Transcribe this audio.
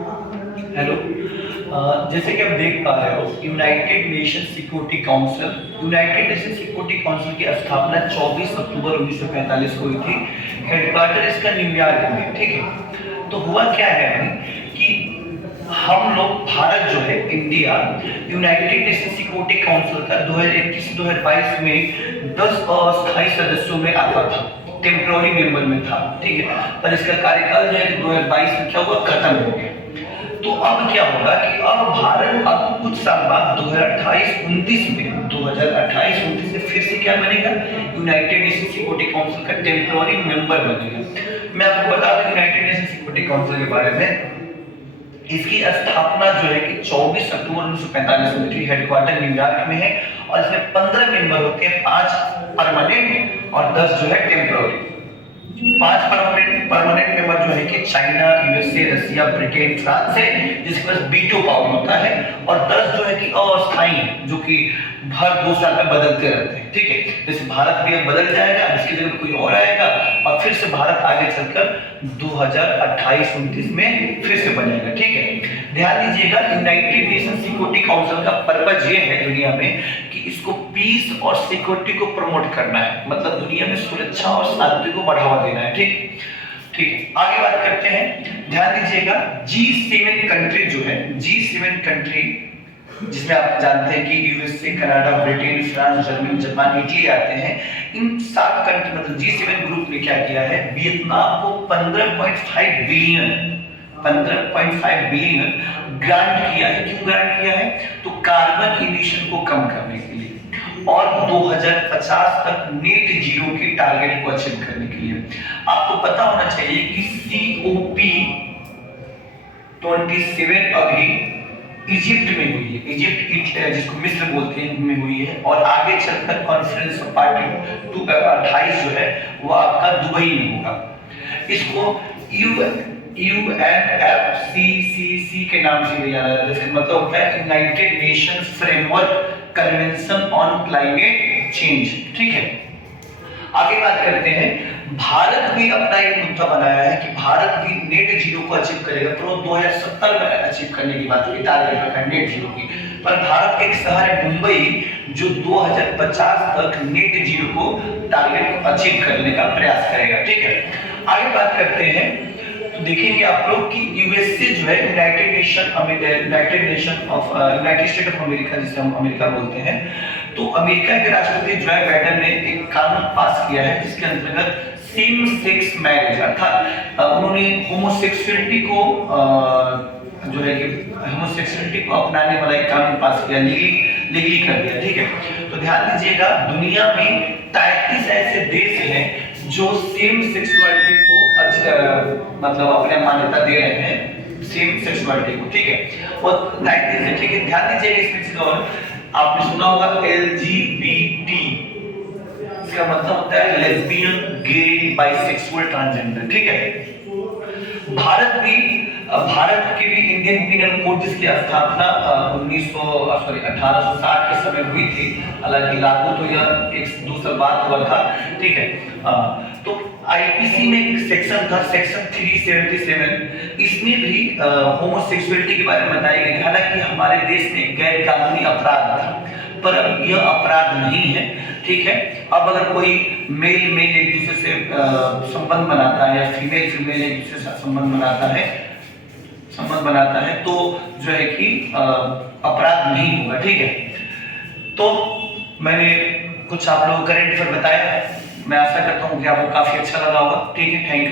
Hello. जैसे कि आप देख पा रहे हो, यूनाइटेड नेशन सिक्योरिटी काउंसिल की स्थापना 24 अक्टूबर 1945 को हुई थी। हेडक्वार्टर इसका न्यूयॉर्क में, ठीक है। तो हुआ क्या है कि हम लोग भारत जो है India United nation security council का 2021 से 2022 में 10 अस्थायी सदस्यों में आता था, टेम्पोररी मेंबर में था, ठीक है। पर इसका कार्यकाल जो है 2022 में क्या हुआ, खत्म हो गया। तो अब क्या होगा कि अब भारत अब कुछ साल बाद 2028-29 में फिर से क्या बनेगा, यूनाइटेड नेशन सिक्योरिटी काउंसिल का टेम्पोररी मेंबर बनेगा। मैं आपको बता दूं यूनाइटेड नेशन सिक्योरिटी काउंसिल के बारे में। इसकी स्थापना जो है कि 24 अक्टूबर 1945 में हुई। हेडक्वार्टर न्यूयॉर्क में है और इसमें 15 मेंबर होते हैं, 5 परमानेंट और 10 जो है टेम्पोररी। 5 परमानेंट मेंबर जो है कि चाइना, यूएसए, रसिया, ब्रिटेन, फ्रांस है, जिसके पास वीटो पावर होता है, और 10 जो है कि अस्थायी है, जो कि हर 2 साल में बदलते रहते हैं, ठीक है। जैसे भारत भी अब बदल जाएगा, इसकी जगह कोई और आएगा और फिर से भारत आगे चलकर 2028-29 में फिर से बनेगा, ठीक है। ध्यान दीजिएगा, यूनाइटेड नेशन सिक्योरिटी काउंसिल का पर्पज ये है दुनिया में कि इसको पीस और सिक्योरिटी को प्रमोट करना है, मतलब दुनिया में सुरक्षा और शांति को बढ़ावा देना है, ठीक ठीक। आगे बात करते हैं, ध्यान दीजिएगा, G7 कंट्री जो है, G7 कंट्री जिसमें आप जानते हैं कि USA, Canada, Britain, France, Germany, Japan, Italy आते हैं। इन 7 कंट्री मतलब G7 ग्रुप ने क्या किया है, वियतनाम को 15.5 बिलियन ग्रांट किया है। क्यों ग्रांट किया है, तो कार्बन इमिशन को कम करने के लिए और 2050 तक नेट जीरो की टारगेट को अचीव करने के लिए। आपको पता होना चाहिए कि COP27 अभी इजिप्ट में हुई है, इजिप्ट जिसको मिस्र बोलते हैं में हुई है, और आगे चलकर कॉन्फ्रेंस पार्टी 28 जो है वो आपका दुबई में होगा। इसको UNFCCC के नाम से भी जाना जाता है, जिसका मतलब होता है United nation framework convention on climate change, ठीक है। आगे बात करते हैं, भारत भी अपना एक मुद्दा बनाया है कि भारत भी नेट जीरो को अचीव करेगा, तो 2070 में अचीव करने की बात की टारगेट रखा है नेट जीरो की। पर भारत के एक शहर है मुंबई, जो 2050 तक नेट जीरो को टारगेट को अचीव करने का प्रयास करेगा, ठीक है। आगे बात करते हैं, तो देखेंगे आप लोग कि यूएसए जो है यूनाइटेड स्टेट ऑफ अमेरिका, जिसे हम अमेरिका बोलते हैं, तो अमेरिका के राष्ट्रपति जो बाइडेन ने एक कानून पास किया है जिसके अंतर्गत सेम सेक्स मैरिज अर्थात उन्होंने होमोसेक्सुअलिटी को जो है कि होमोसेक्सुअलिटी को अपनाने वाला एक कानून पास किया, लीगली कर दिया, ठीक है। तो ध्यान दीजिएगा, दुनिया में 33 ऐसे देश हैं जो सेम सेक्सुअलिटी को मतलब अपने मान्यता दे रहे हैं, सेम सेक्सुअलिटी को, ठीक है। और 33 ठीक है। ध्यान दीजिएगा, इसमें चीज और आपने सुना होगा LGBT, इसका मतलब होता है लेस्बियन, गे, बाइसेक्सुअल, ट्रांसजेंडर, ठीक है। भारत के भी इंडियन पीनल कोड जिसकी स्थापना 1860 के समय हुई थी, हालांकि लागू तो यह 1-2 साल बाद हुआ था, ठीक है। तो आईपीसी में एक सेक्शन था, सेक्शन 377, इसमें भी होमोसेक्सुअलिटी के बारे में बताया गया। हालांकि हमारे देश में गैर कानूनी अपराध था, पर अब यह अपराध नहीं है, ठीक है। अब अगर कोई मेल एक दूसरे से संबंध बनाता है या फीमेल एक दूसरे से संबंध बनाता है तो जो है कि अपराध नहीं होगा, ठीक है। तो मैंने कुछ आप लोगों को करंट अफेयर बताया है, मैं आशा करता हूँ कि आपको काफी अच्छा लगा होगा, ठीक है। Thank you.